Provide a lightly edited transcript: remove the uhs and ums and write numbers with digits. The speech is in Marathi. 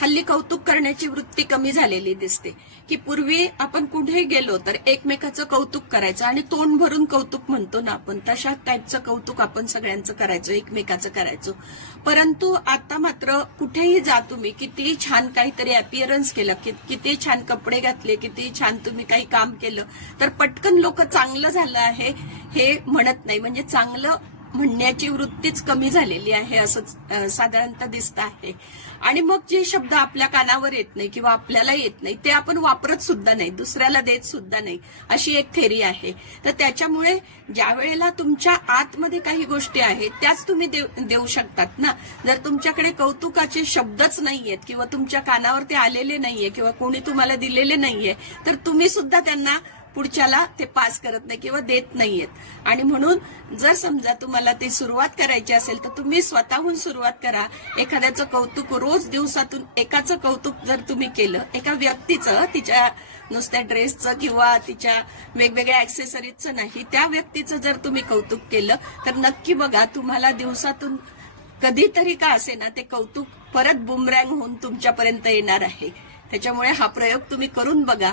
हल्ली कौतुक करण्याची वृत्ती कमी झालेली दिसते. की पूर्वी आपण कुठेही गेलो तर एकमेकाचं कौतुक करायचं आणि तोंड भरून कौतुक म्हणतो ना आपण, तशा टाईपचं कौतुक आपण सगळ्यांचं करायचो, एकमेकाचं करायचो. परंतु आता मात्र कुठेही जा तुम्ही, किती छान काहीतरी अपिअरन्स केलं, किती छान कपडे घातले, किती छान तुम्ही काही काम केलं, तर पटकन लोक चांगलं झालं आहे हे म्हणत नाही. म्हणजे चांगलं म्हणण्याची वृत्तीच कमी झालेली आहे असं साधारणतः दिसत आहे. आणि मग जे शब्द आपल्या कानावर येत नाही किंवा आपल्याला येत नाही ते आपण वापरत सुद्धा नाही, दुसऱ्याला देत सुद्धा नाही, अशी एक थेरी आहे. तर त्याच्यामुळे ज्या वेळेला तुमच्या आतमध्ये काही गोष्टी आहेत त्याच तुम्ही देऊ शकतात ना. जर तुमच्याकडे कौतुकाचे शब्दच नाहीयेत किंवा तुमच्या कानावर ते आलेले नाहीये किंवा कोणी तुम्हाला दिलेले नाहीये, तर तुम्ही सुद्धा त्यांना पुढच्याला ते पास करत नाही किंवा देत नाहीयेत. आणि म्हणून जर समजा तुम्हाला ती सुरुवात करायची असेल तर तुम्ही स्वतःहून सुरुवात करा. एखाद्याचं कौतुक रोज दिवसातून एकाचं कौतुक जर तुम्ही केलं, एका व्यक्तीचं, तिच्या नुसत्या ड्रेसचं किंवा तिच्या वेगवेगळ्या ऍक्सेसरीजचं नाही, त्या व्यक्तीचं जर तुम्ही कौतुक केलं तर नक्की बघा तुम्हाला दिवसातून कधीतरी का असे ना ते कौतुक परत बुमरँग होऊन तुमच्यापर्यंत येणार आहे. त्याच्यामुळे हा प्रयोग तुम्ही करून बघा.